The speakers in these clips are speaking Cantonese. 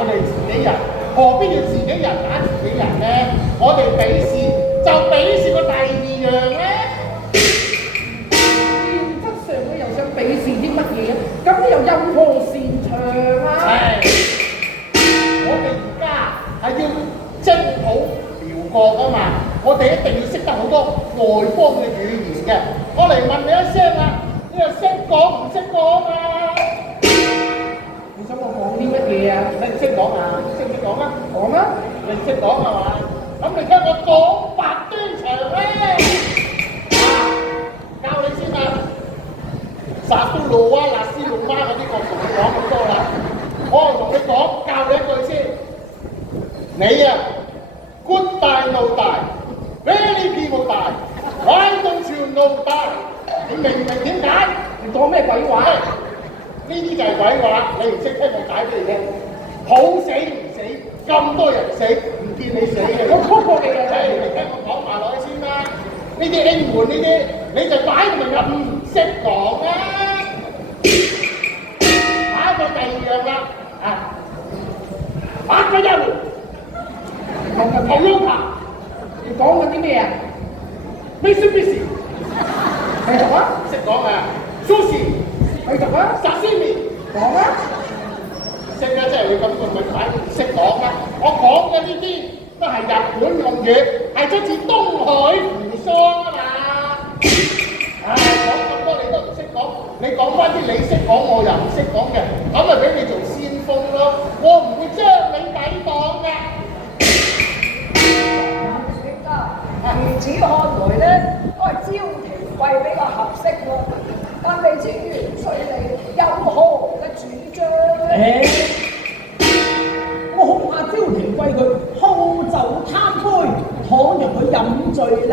我哋自己人，何必要自己人打自己人呢？我哋比試就比試個第二樣咧。原則上佢又想比試啲乜嘢啊？咁你又有何擅長啊？我哋而家係要征討遼國啊嘛，我哋一定要識得好多外邦嘅語言嘅。我嚟問你一聲啊，你又識講唔識講啊？你想我講啲乜嘢啊？你唔識講啊？識唔識講啊？講啊！你唔識講係嘛？咁你聽我講白端詳咧，教你先啊！撒都路啊、納斯路媽嗰啲，我同你講咁多啦。我同你講，教你一句先。你啊，官大怒大 ，very people 大 ，why don't you know 大？你明唔明點解？你講咩鬼話？呢啲就係鬼話，你唔識聽我解俾你聽。好死唔死，咁多人死，唔見你死嘅。我錯過你嘅，你聽我講埋落去先啦。呢啲英門呢啲，你就擺明係唔識講啦。下一個第二樣啦，八個一路，講緊頭窿爬，你講緊啲咩啊？咩事咩事？繼續啊！識講啊，sushi，繼續啊！沙西米，講啊！識啊，即係你咁佢咪擺唔識講啦。我講嘅呢啲都係日本用語，係出自東海扶桑啊嘛。講咁多你都唔識講，你講翻啲你識講我又唔識講嘅，咁咪俾你做先鋒咯。我唔會將你抵擋嘅。如此看來咧，都係招廷貴比較合適喎。但未知元帥你有何嘅主張？我恐怕招廷貴佢好酒貪杯，倘若佢飲醉咧，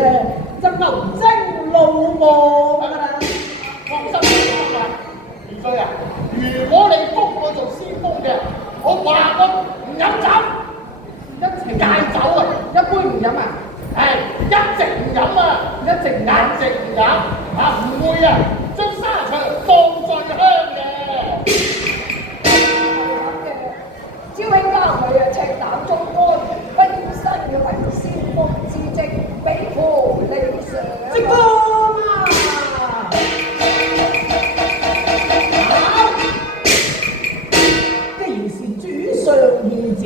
就牛精路望㗎啦。放心啦，元帥啊，如果你封我做先鋒嘅，我話我唔飲酒，一直戒酒啊，一杯唔飲啊！一直唔飲啊，一直唔飲一直唔飲唔會啊，將沙場放在香嘅。招兄家佢啊，赤膽忠肝，不現身嘅為先鋒之職，比乎理想。即哥啊！既然是主上義節，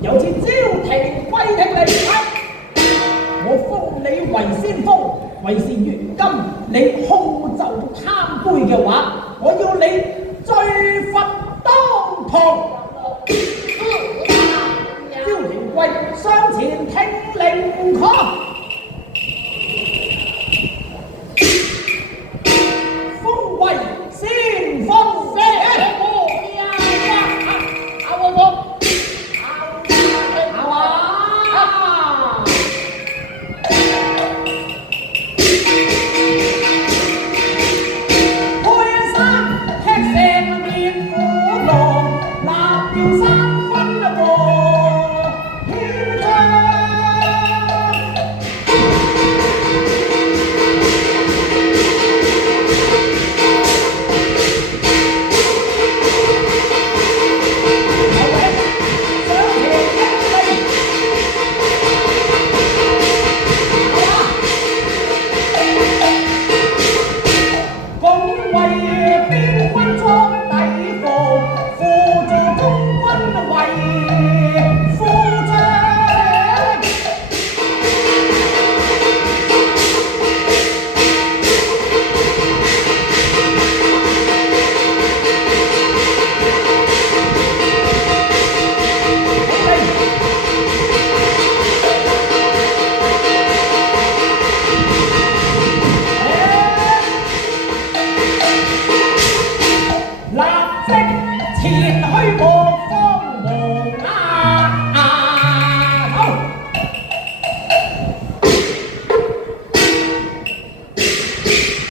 有似招廷貴廷嚟。我封你為先鋒，為是如今你好酒貪杯嘅話，我要你